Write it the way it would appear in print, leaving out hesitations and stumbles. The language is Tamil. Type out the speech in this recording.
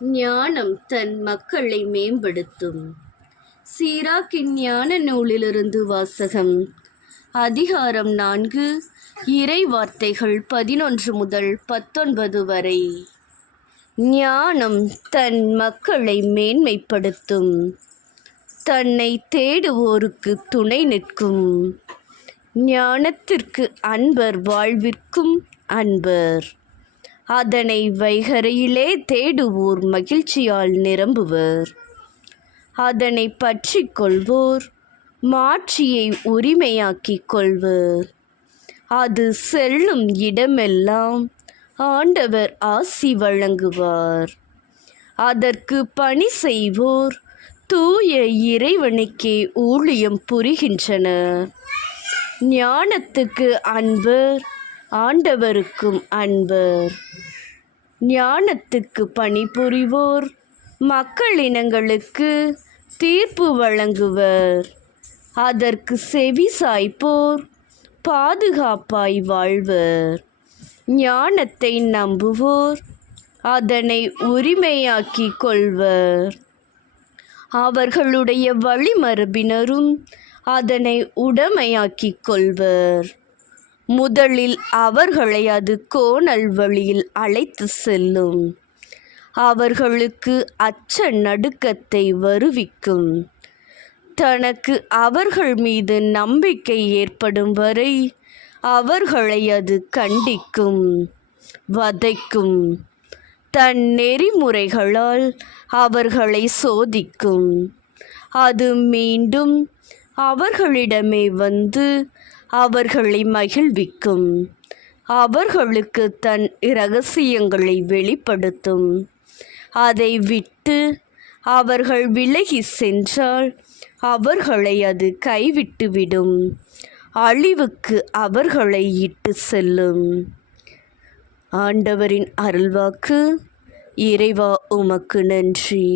ஞானம் தன் மக்களை மேம்படுத்தும். சீராக்கின் ஞான நூலிலிருந்து வாசகம். அதிகாரம் 4, இறை வார்த்தைகள் 11 முதல் 19 வரை. ஞானம் தன் மக்களை மேன்மைப்படுத்தும். தன்னை தேடுவோருக்கு துணை நிற்கும். ஞானத்திற்கு அன்பர் வாழ்விற்கும் அன்பர். அதனை வைகரையிலே தேடுவோர் மகிழ்ச்சியால் நிரம்புவர். அதனை பற்றி கொள்வோர் மாட்சியை உரிமையாக்கிக் கொள்வர். அது செல்லும் இடமெல்லாம் ஆண்டவர் ஆசி வழங்குவார். அதற்கு பணி செய்வோர் தூய இறைவனுக்கே ஊழியம் புரிகின்றனர். ஞானத்துக்கு அன்பர், ஆண்டவருக்கும் அன்பர். ஞானத்துக்கு பணிபுரிவோர் மக்களினங்களுக்கு தீர்ப்பு வழங்குவர். அதற்கு செவி சாய்ப்போர் பாதுகாப்பாய் வாழ்வர். ஞானத்தை நம்புவோர் அதனை உரிமையாக்கிக் கொள்வர். அவர்களுடைய வழிமரபினரும் அதனை உடைமையாக்கிக் கொள்வர். முதலில் அவர்களை அது கோணல் வழியில் அழைத்து செல்லும். அவர்களுக்கு அச்ச நடுக்கத்தை வருவிக்கும். தனக்கு அவர்கள் மீது நம்பிக்கை ஏற்படும் வரை அவர்களை அது கண்டிக்கும், வதைக்கும். தன் நெறிமுறைகளால் அவர்களை சோதிக்கும். அது மீண்டும் அவர்களிடமே வந்து அவர்களை மகிழ்விக்கும். அவர்களுக்கு தன் இரகசியங்களை வெளிப்படுத்தும். அதை விட்டு அவர்கள் விலகி சென்றால் அவர்களை அது கைவிட்டுவிடும். அழிவுக்கு அவர்களை இட்டு செல்லும். ஆண்டவரின் அருள்வாக்கு. இறைவா, உமக்கு நன்றி.